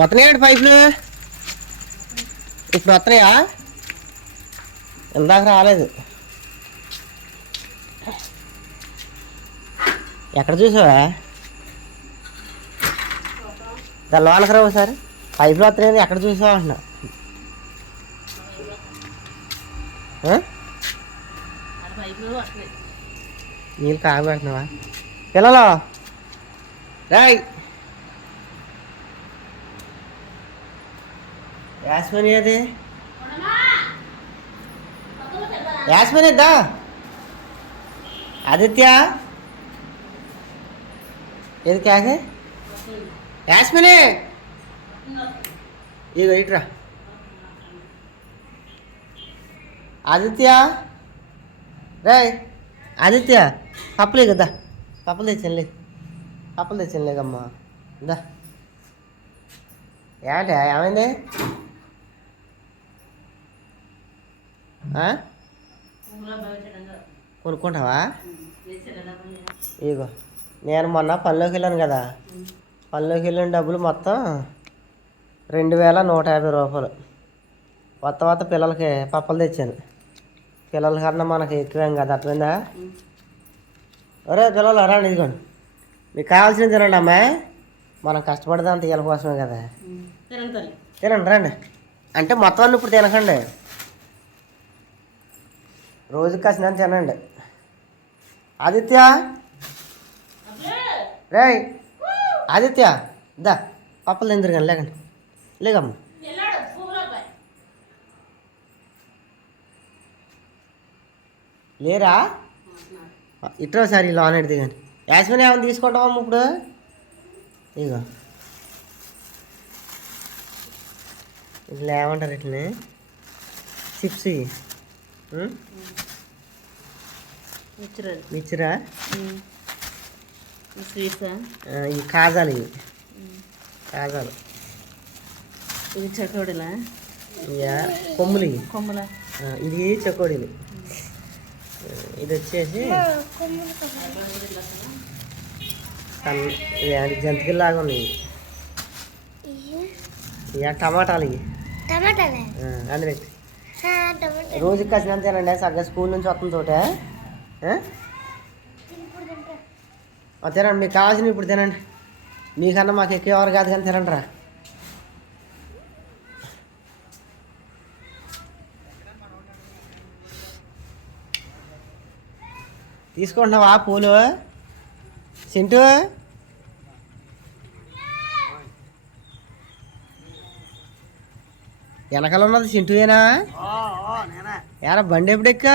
వస్తున్నాయండి పైపులు? ఇప్పుడు వస్తున్నాయా? ఇందాక రాలేదు. ఎక్కడ చూసావా? దాని లోనకి రావు సార్ పైపులు వస్తున్నాయని ఎక్కడ చూసావా అంటున్నా నీళ్ళు కాగబెడుతున్నావా పిల్లలు రాయ్! యాస్మిని అది? యాస్మిని ఇద్దా ఆదిత్య. ఏది క్యాకే యాస్మిని. ఇగో ఇట్రా ఆదిత్య. రేయ్ ఆదిత్య పప్పులే కదా. పప్పులు తెచ్చానులే పప్పులు తెచ్చానులేకమ్మా దా. ఏంటి ఏమైంది ఆ? కొనుక్కుంటావా? ఇగో నేను మొన్న పనిలోకి వెళ్ళాను కదా. పనిలోకి వెళ్ళిన డబ్బులు మొత్తం రెండు వేల నూట యాభై రూపాయలు. కొత్త కొత్త పిల్లలకి పప్పలు తెచ్చాను. పిల్లల కన్నా మనకి ఎక్కువేం కదా అర్థమైందా? ఒరే పిల్లలు రండి ఇదిగోండి మీకు కావాల్సింది తినండి అమ్మాయి మనం కష్టపడదాం తీయాల కోసమే కదా. తినండి రండి. అంటే మొత్తం అన్ని ఇప్పుడు తినకండి. రోజు కాసిన తినండి. ఆదిత్య? రేయ్ ఆదిత్య దా పప్పలు తిందరు కానీ లేకండి. లేకమ్మ. లేరా? ఇట్రో సార్ ఇలా ఆనెడ్ దిగండి యాస్మిన్ ఏమైనా తీసుకుంటామమ్మ ఇప్పుడు? ఇగో ఇట్లా ఏమంటారు ఇట్లనే? చిప్స్ ఇవి ఆ, ఇవి కాజాలు ఇవి. కాజాలు. ఇది చకోడీలా? కొమ్ములు ఇవి. కొమ్మల? ఇది చకోడీలు. ఇది వచ్చేసి జంతికల్లాగా ఉన్నాయి ఇక టమాటాలు ఇవి. అందులో టమాటా రోజు కసినంత తినండి సరిగ్గా స్కూల్ నుంచి వస్తుంది తోట తినండి మీకు కావాల్సిన ఇప్పుడు తినండి. మీకన్నా మాకు ఎక్కువ ఎవరు కాదు కానీ తినండి రా. తీసుకుంటున్నావా పూలు? సింటు వెనకాల ఉన్నది సింటువేనా ఏరా బండి ఎప్పుడు ఎక్కా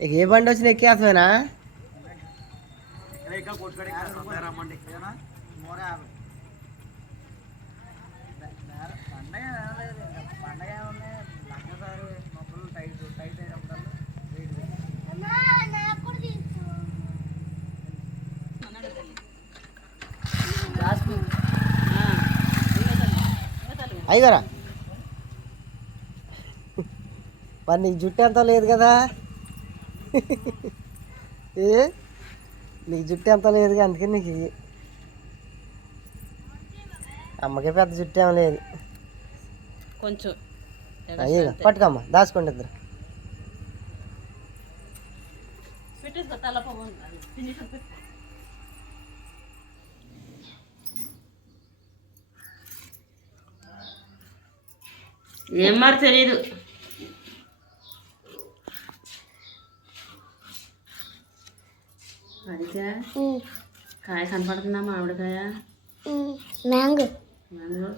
ఇక ఏ బండి వచ్చిన ఎక్కేస్తావేనా అయ్యగారా మరి నీకు జుట్టు ఎంత లేదు కదా? ఏ? నీకు జుట్టు ఎంత లేదు అందుకే నీకు. అమ్మకి పెద్ద జుట్టు ఏం లేదు. కొంచెం. అయ్యగా పట్టుకోమ్మ దాచుకోండి ఇద్దరు. ఏం మరి తెలియదు అదిగా కాయ కనపడుతుందా మామిడికాయ మ్యాంగో. మ్యాంగో?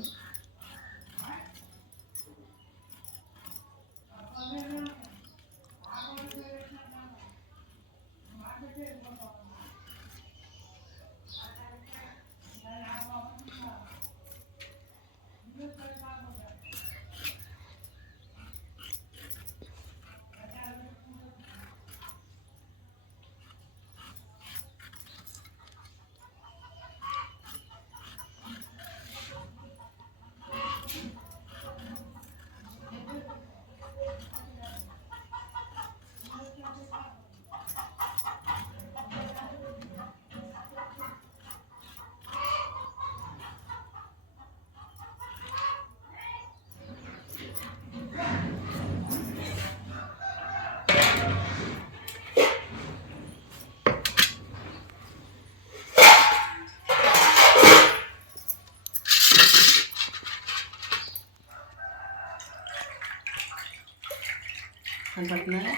కనపడుతుందా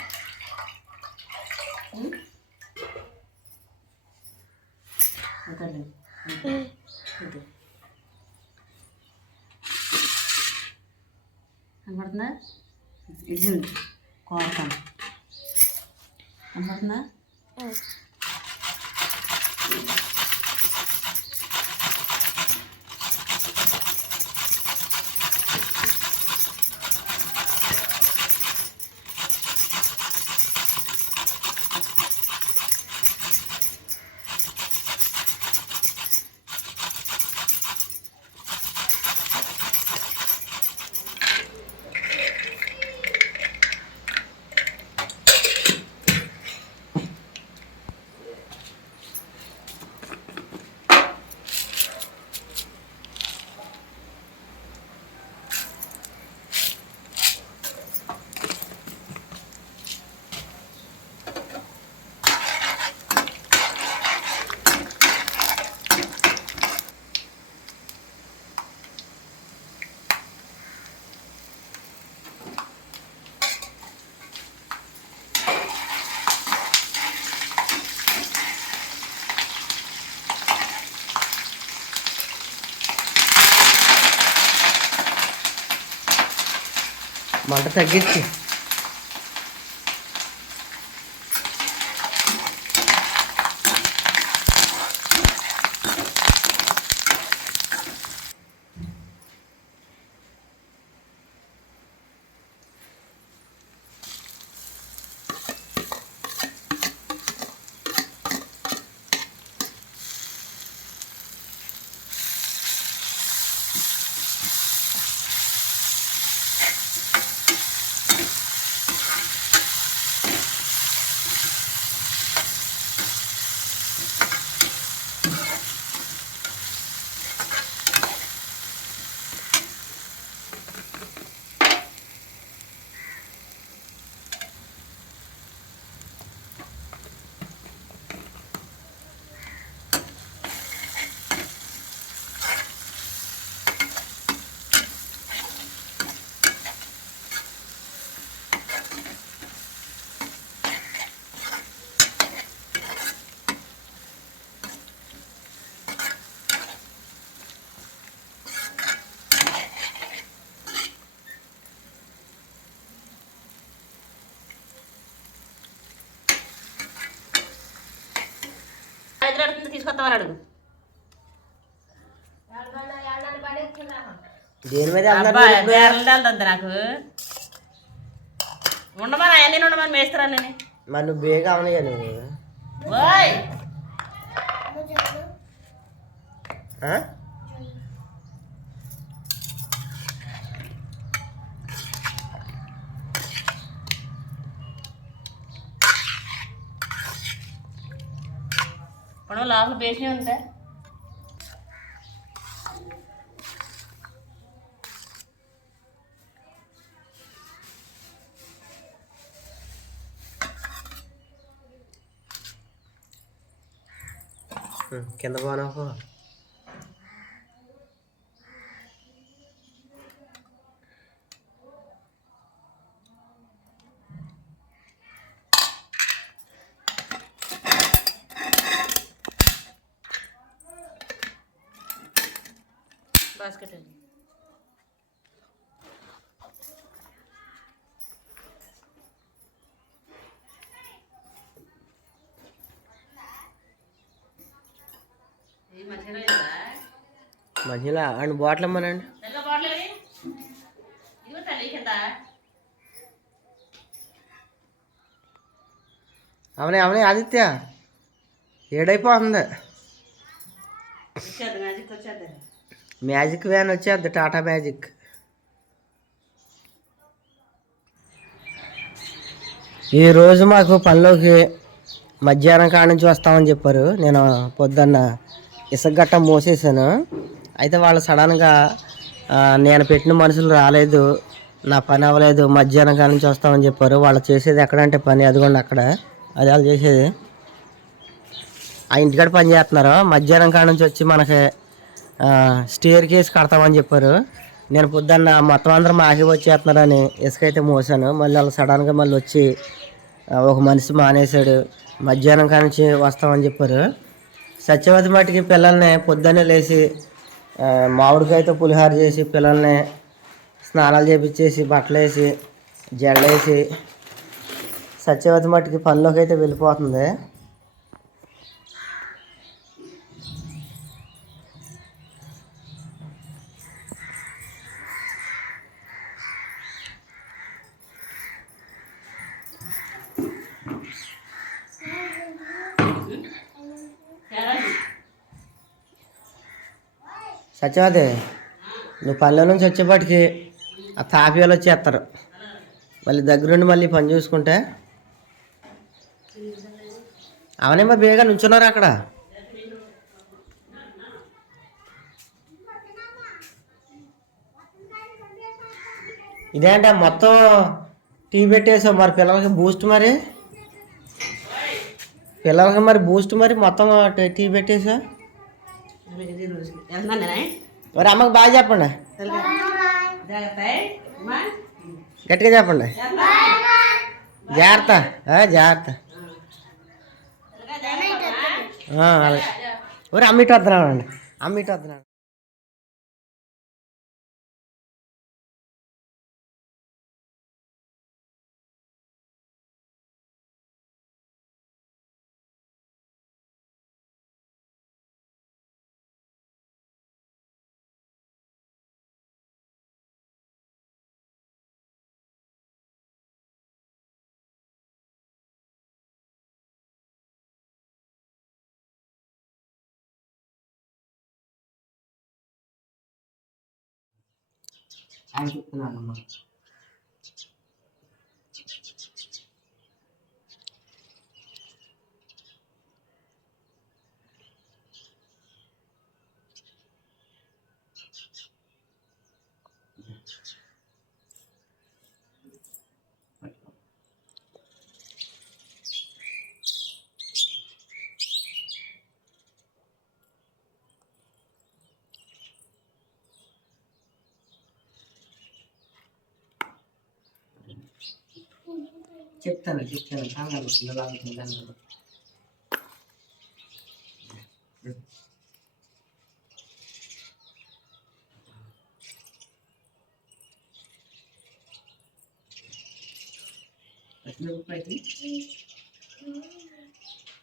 ఉం? వదలు. కనపడుతుందా? ఇది చూడు. కోరతాను కనపడుతుందా? మంట తగ్గించి హైదరాబాద్ తీసుకొస్తామని అడుగు. దేని మీద? వెళ్తుంది నాకు. ఉండమని అవన్నీ ఉండమని మేస్తారా నేను? మరి నువ్వు బేగా అవనయ్యా నువ్వు. ఓయ్ ఆ? ఇప్పుడు లోపల బేసినే ఉందా hmm, కింద బాగా మంచిగా లేదా? మధ్యలో అండ్ బాటిల్ అమ్మనండి. అవనే అవనే ఆదిత్య. ఏడైపోతుంది. వచ్చేద్దు మ్యాజిక్ వ్యాన్ వచ్చేది టాటా మ్యాజిక్. ఈరోజు మాకు పనిలోకి మధ్యాహ్నం కాడ నుంచి వస్తామని చెప్పారు. నేను పొద్దున్న ఇసుకట్ట మోసేసాను అయితే వాళ్ళు సడన్గా నేను పెట్టిన మనుషులు రాలేదు నా పని అవ్వలేదు మధ్యాహ్నం కాడ నుంచి వస్తామని చెప్పారు. వాళ్ళు చేసేది ఎక్కడంటే పని అదిగోండి అక్కడ అది వాళ్ళు చేసేది. ఆ ఇంటికాడ పని చేస్తున్నారు? మధ్యాహ్నం కాడ నుంచి వచ్చి మనకి స్టేర్ కేస్ కడతామని చెప్పారు. నేను పొద్దున్న మొత్తం అందరూ మాకి వచ్చేస్తున్నారని ఇసుక అయితే మోసాను. మళ్ళీ వాళ్ళు సడన్గా మళ్ళీ వచ్చి ఒక మనిషి మానేశాడు. మధ్యాహ్నం కానించి వస్తామని చెప్పారు. సత్యవతి మట్టికి పిల్లల్ని పొద్దున్నే లేచి మామిడికాయతో పులిహార చేసి పిల్లల్ని స్నానాలు చేపించేసి బట్టలు వేసి జడలేసి సత్యవతి మట్టికి పనిలోకి అయితే వెళ్ళిపోతుంది. సత్యవతి నువ్వు పనిలో నుంచి వచ్చేపాటికి ఆ తాపియాలు వచ్చేస్తారు మళ్ళీ దగ్గరుండి మళ్ళీ పని చూసుకుంటే. అవనే మరి బేగా నుంచున్నారు అక్కడ? ఇదేంట మొత్తం టీ పెట్టేసావు మరి పిల్లలకి బూస్ట్ మరి? పిల్లలకి మరి బూస్ట్ మరి మొత్తం టీ- టీ పెట్టేసా మరి అమ్మకి బాగా చెప్పండి. గట్టిగా చెప్పండి. జాగ్రత్త. జాగ్రత్త. అలాగే ఒరే అమ్మిటి అండి అమ్మిటి 还是困难的吗？చెప్తాను చెప్తాను. కంగారు పిల్లలు.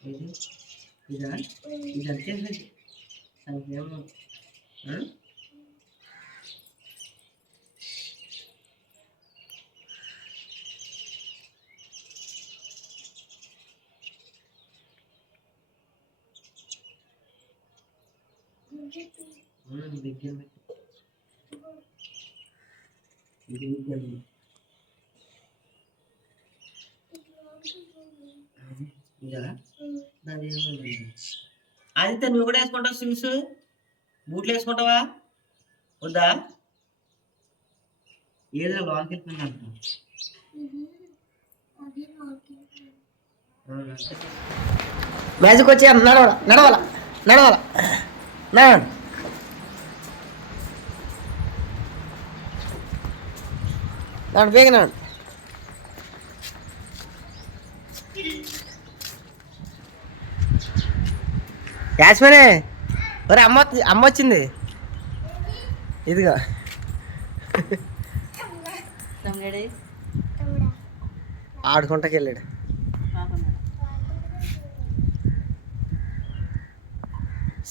ఇది ఇదా ఇది? వచ్చేసి సంఖ్యేమో బిగ్యం ఇది బిగ్యం ఇదా ఆదిత్య నువ్వు కూడా వేసుకుంటావు షూస్ బూట్లు వేసుకుంటావా? వద్దా? ఏదో లోనికి వెళ్తున్నాను మ్యాజిక్ వచ్చి నడవాల? నడవాల? నడవాల? నడవండి నడు బేగ నడు యాస్మనే ఒరే అమ్మ అమ్మ వచ్చింది ఇదిగో తమ్ముడే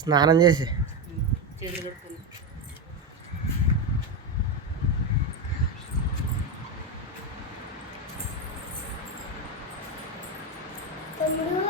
స్నానం చేసి. తమ్ముడు